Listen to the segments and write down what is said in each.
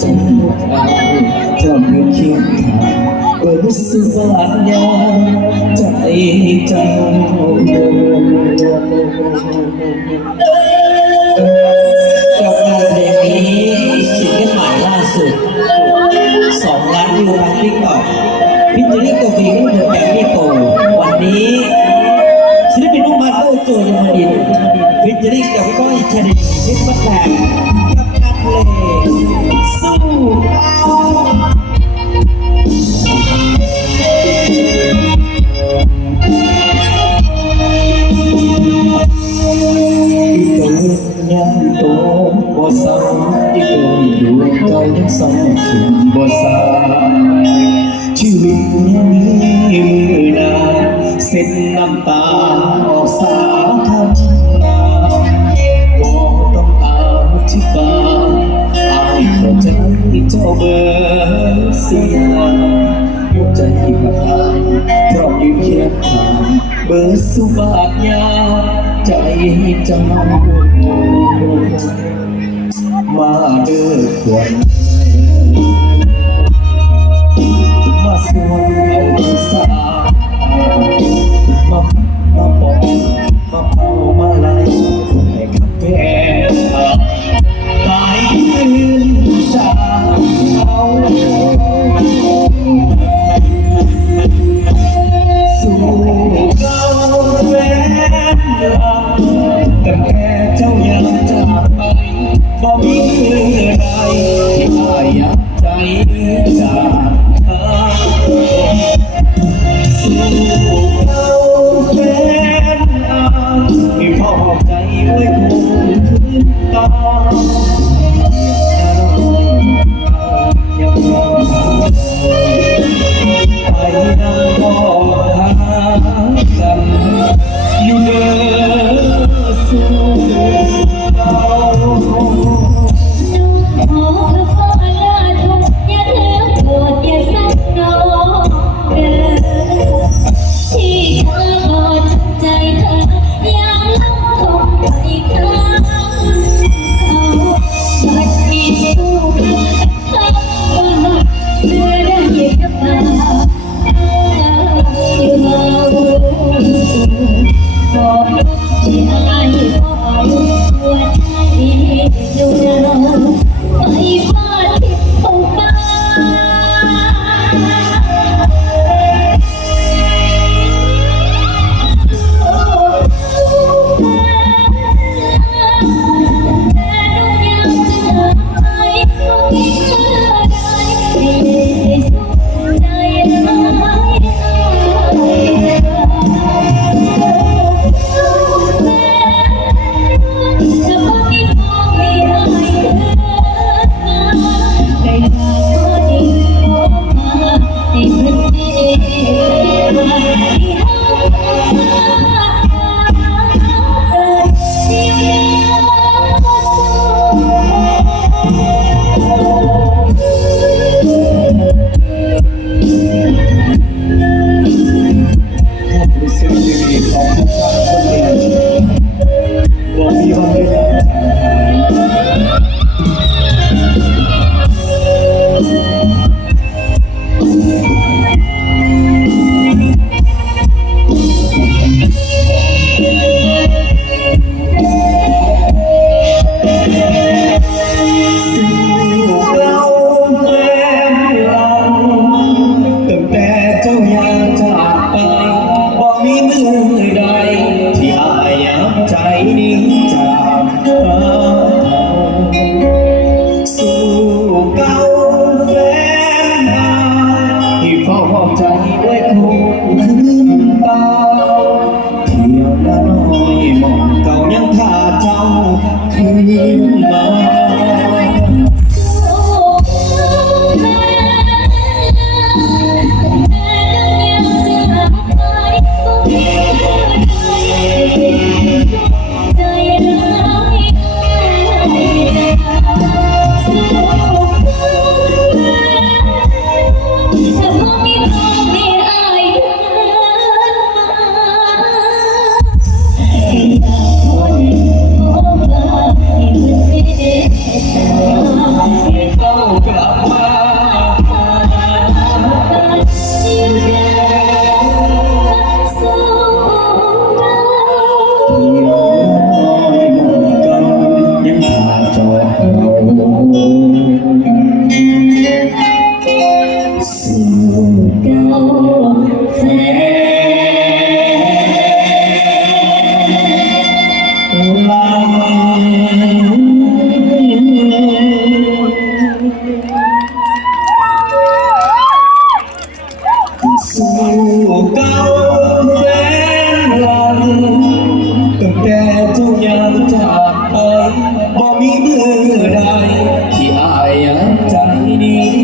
ใจเอาเจ้าเพื่อเคียงข้างเปิดสวัสดยาใจเจ้ากับงานเพลงนี้ซิงเกิลใหม่ล่าสุดสองล้านวิวทางทิกตอกพิจิตรกวีผู้เผยแผ่พี่โกวันนี้ศิลปินน้องมาโต้โจยมดินพิจิตรกับก้อยชนิดเพชรบัตแทน บ่ซ้ำอีตัวดวงใจยังสองขึ้นบ่สายชีวิตยังมีมือนาเส้นน้ำตาออกสาคำลาบ่ต้องอาธิบายอายเข้าใจเจ้าเบอร์เสียหัวใจบักลายพราะยืนเคียงข้างเบอร์สุบาทยาใจเจ้า บ่มีเมื่อใดที่อายอยากใจจากหาสู่เก่าแฟนเรามีพ่อใจไว้คงคืนตา ใ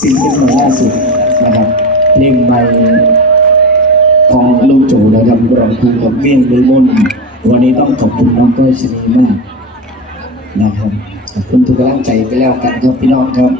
ซิงเกิลล่าสุดนะครับเพลงใหม่ของลุงจูนะครับรองคู่กับเวียงลือมนวันนี้ต้องขอบคุณน้องก้อยชนีมากนะครับขอบคุณทุกกำลังใจไปแล้วกันครับพี่น้องครับ